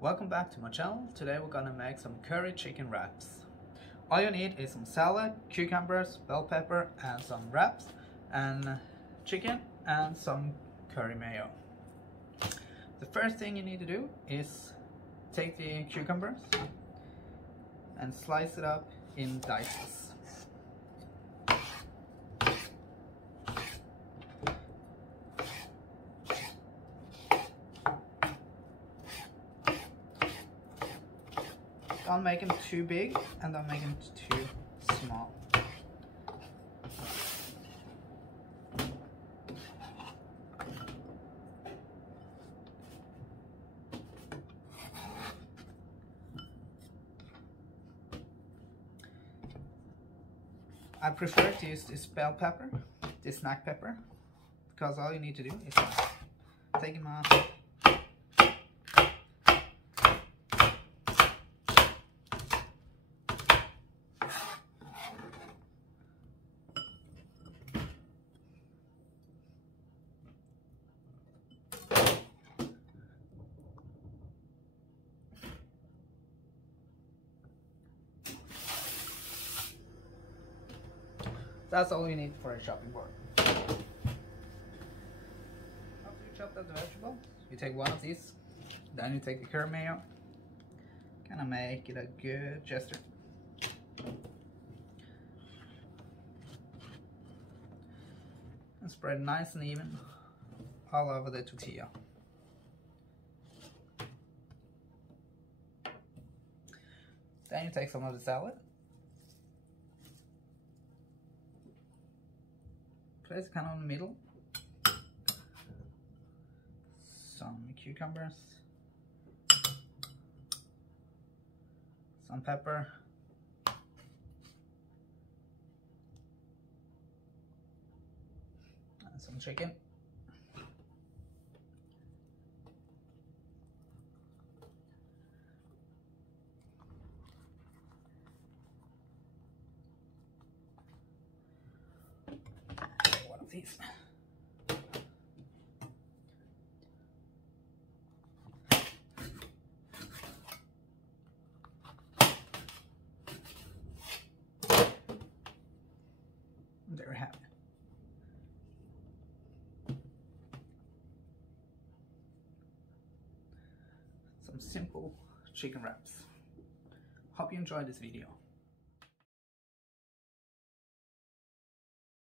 Welcome back to my channel. Today we're gonna make some curry chicken wraps. All you need is some salad, cucumbers, bell pepper and some wraps, and chicken and some curry mayo. The first thing you need to do is take the cucumbers and slice it up in dices. Don't make them too big and don't make them too small. I prefer to use this bell pepper, this snack pepper, because all you need to do is take them out. That's all you need for a chopping board. After you chop up the vegetables, you take one of these, then you take the curry mayo, kind of make it a good gesture. And spread nice and even all over the tortilla. Then you take some of the salad, place it kind of in the middle, some cucumbers, some pepper, and some chicken. One of these. There we have it. Some simple chicken wraps. Hope you enjoyed this video.